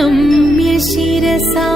പ്രണമ്യ ശിരസാ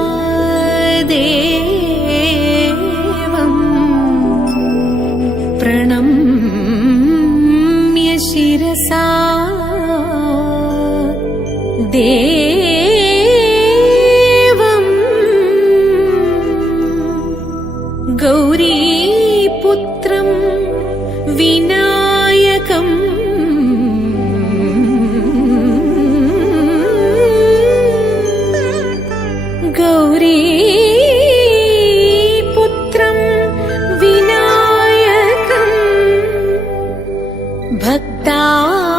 भक्ता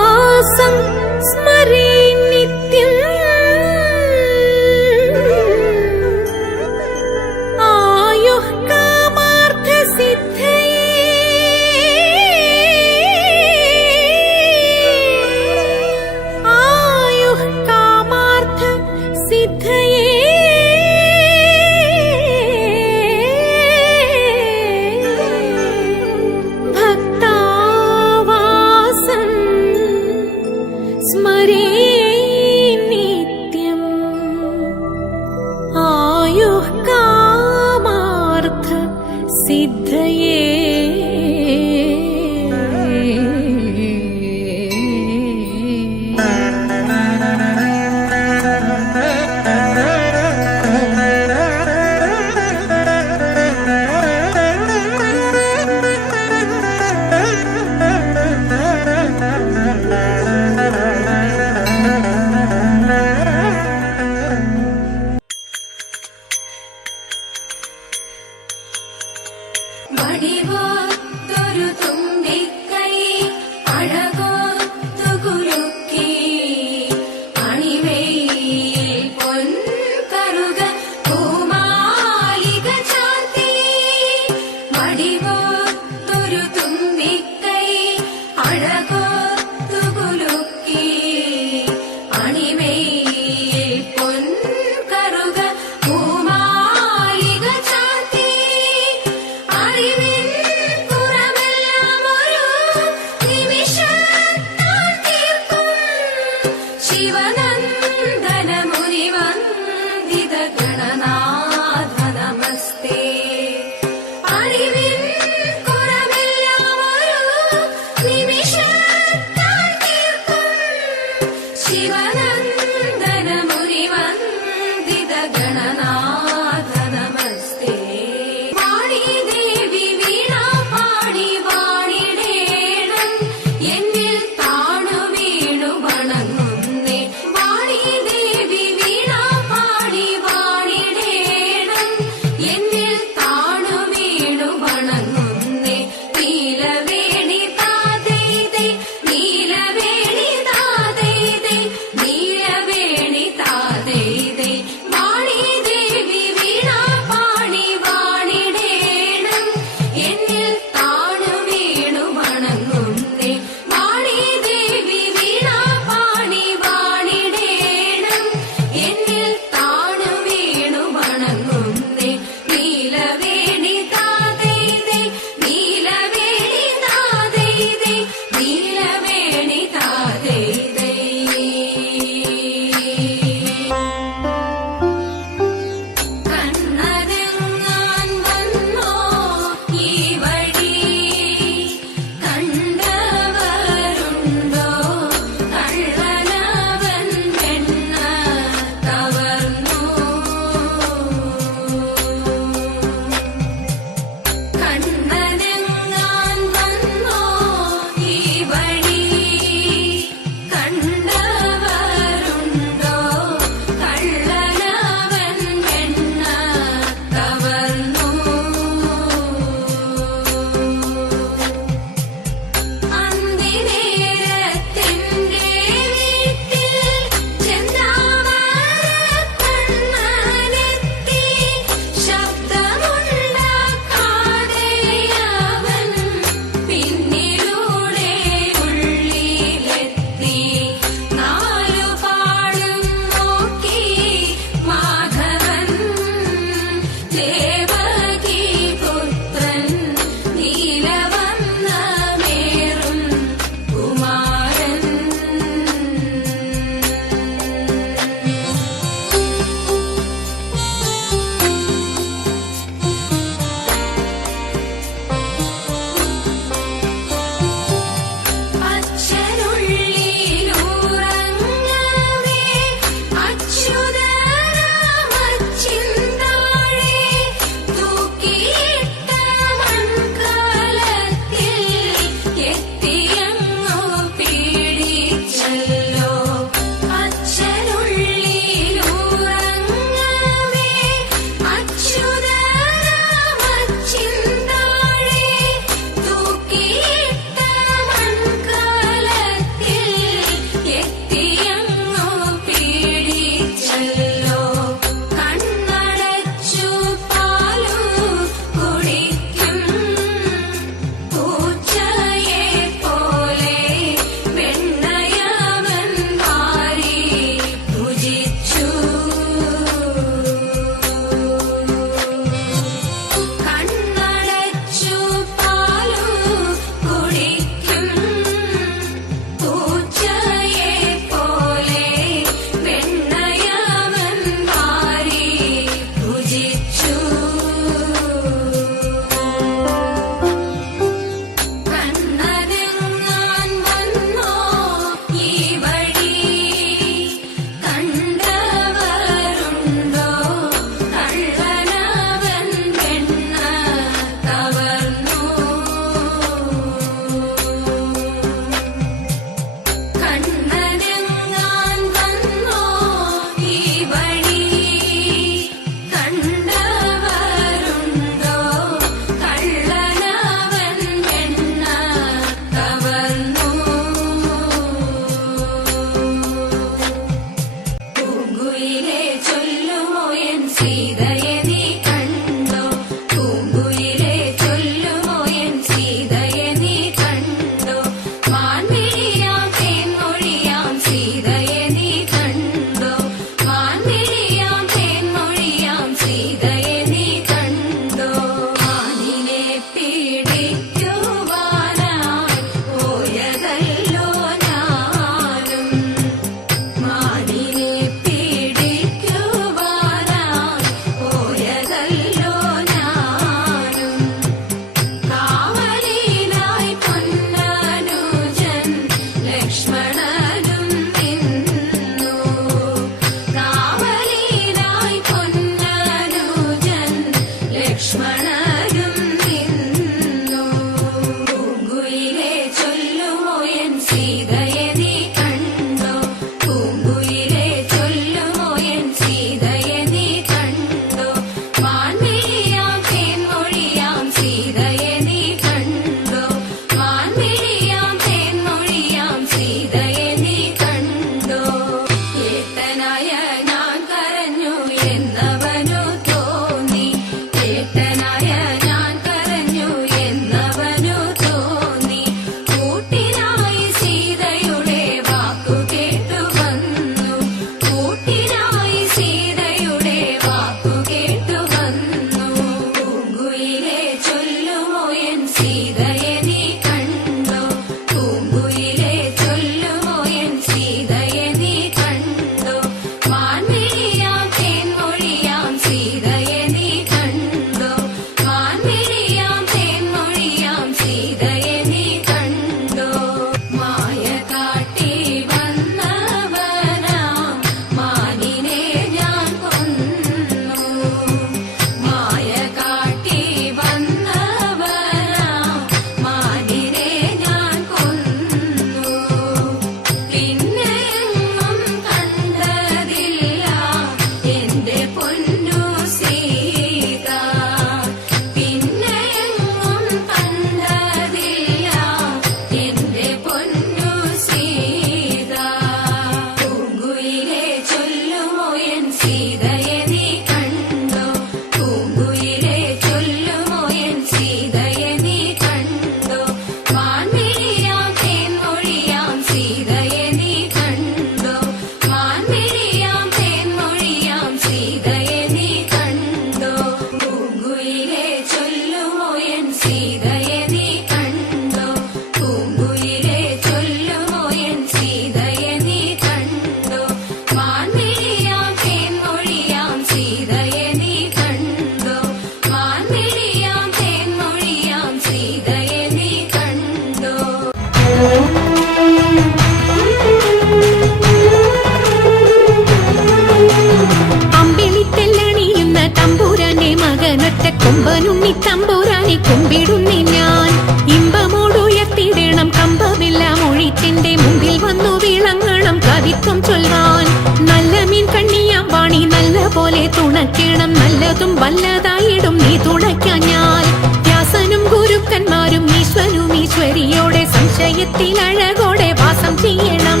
വിളങ്ങണം ചൊല്ലാൻ. നല്ല മീൻ കണ്ണിയാം വാണി നല്ല പോലെ തുണയ്ക്കണം നല്ലതും വല്ലതായിടും നീ തുണയ്ക്കാൻ ഞാൻ. വ്യാസനും ഗുരുക്കന്മാരും ഈശ്വരും ഈശ്വരിയോടെ സംശയത്തിൽ അഴകോടെ വാസം ചെയ്യണം.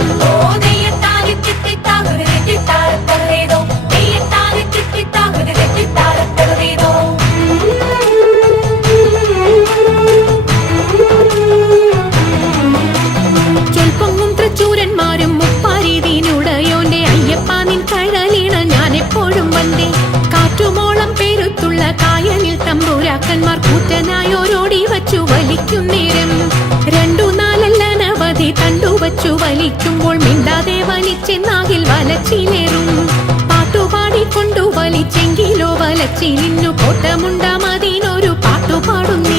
ചെങ്കിലോ വലച്ചിലിന്നു കോട്ടമുണ്ടാം പാട്ടു പാടുന്നു